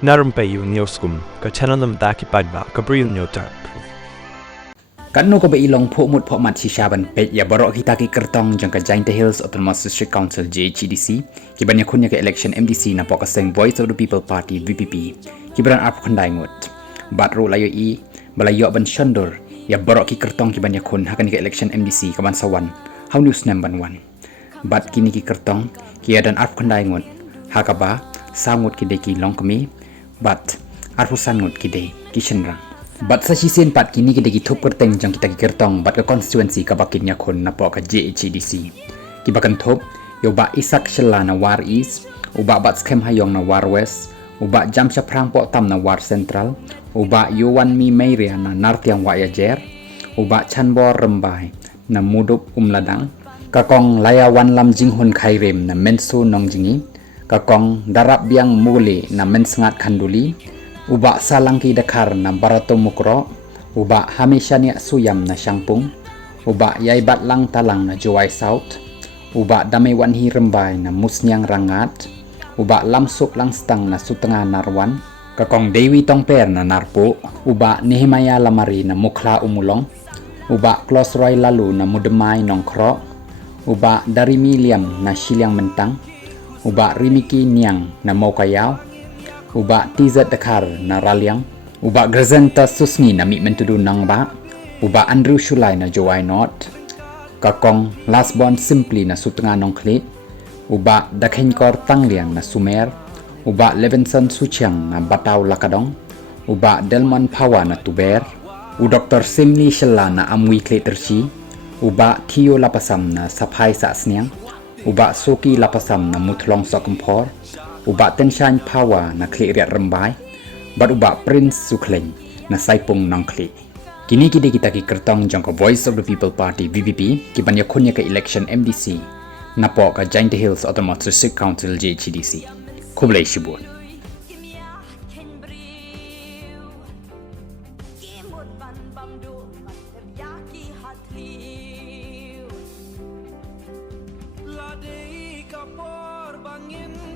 Na Rympei U ka channel nabynta ki paidbah ka Bri U Hynñiewtrep. Kan no ko ba ilong po mut po mat si Shaban pet ya baroh kita ki kyrteng jong ka JHADC Hills Autonomous District Council JHADC ki ban iakhun ka election MDC na po ka seng Voice of the People Party VPP ki ban ap khandai ngut bat ro layo i balayo ban shondur ya baroh ki kyrteng ki ban iakhun hakan ka election MDC ka ban sawan how news nam ban wan bat kini ki kyrteng ki dan ap khandai ngut hakaba sangut ki de ki long kami bat arpusan ngut ki de ki shenrang Bat sa sisen pat kini kita thup kyrteng jang kita kyrtong bat ka constituency ka bakit iakhun na po ka JHADC. Kibakan thup yo ba isak shela na war east, uba bat skem hayong na war west, uba jam prang po tam na war central, uba yuwan mi mayria na nartiang wa yajer, uba chanbor rembai na mudup umladang, kakong layawan lam jinghun khairem na mensu nong jingi, kakong darap biang muli na mensengat khanduli, uba salangki dakar na barato mukro, uba hamishania suyam na syangpung, uba yaibat lang talang na juwai south, uba damai wanhi rembay na musnyang rangat, uba lamsuk lang stang na sutengah narwan, kakong dewi tongper na narpo, uba nehemaya lamari na mukla umulong, uba klosroy lalu na mudemay nongkro, uba dari miliam na silyang mentang, uba rimiki niang na maukayaw, uba tizat dakar na ralyang, uba grazenta susni na mi mentudu nang ba, uba Andrew Shulai na Jowai Not, kakong lasbon simply na sutengah nongklit, uba dakhenkor tangliang na Sumer, uba Levinson Suchiang na Bataw Lakadong, uba Delmon Pawa na Tuber, u Dr. Simli Shela na Amwi Kleterchi, uba Tio Lapasam na Saphay sa Asniang, uba Soki Lapasam na Mutlong Sokumpor, uba Tenshan Pawa na Kliriat Rembay, bat uba Prince Sukleng na Saipung Nongkli. Kini kita ki kyrtong jong ka Voice of the People Party VPP ki ban iakhun ka election MDC na po ka JHADC Hills Autonomous District Council JHADC. Khublei Shibun. Ladei kapor bangin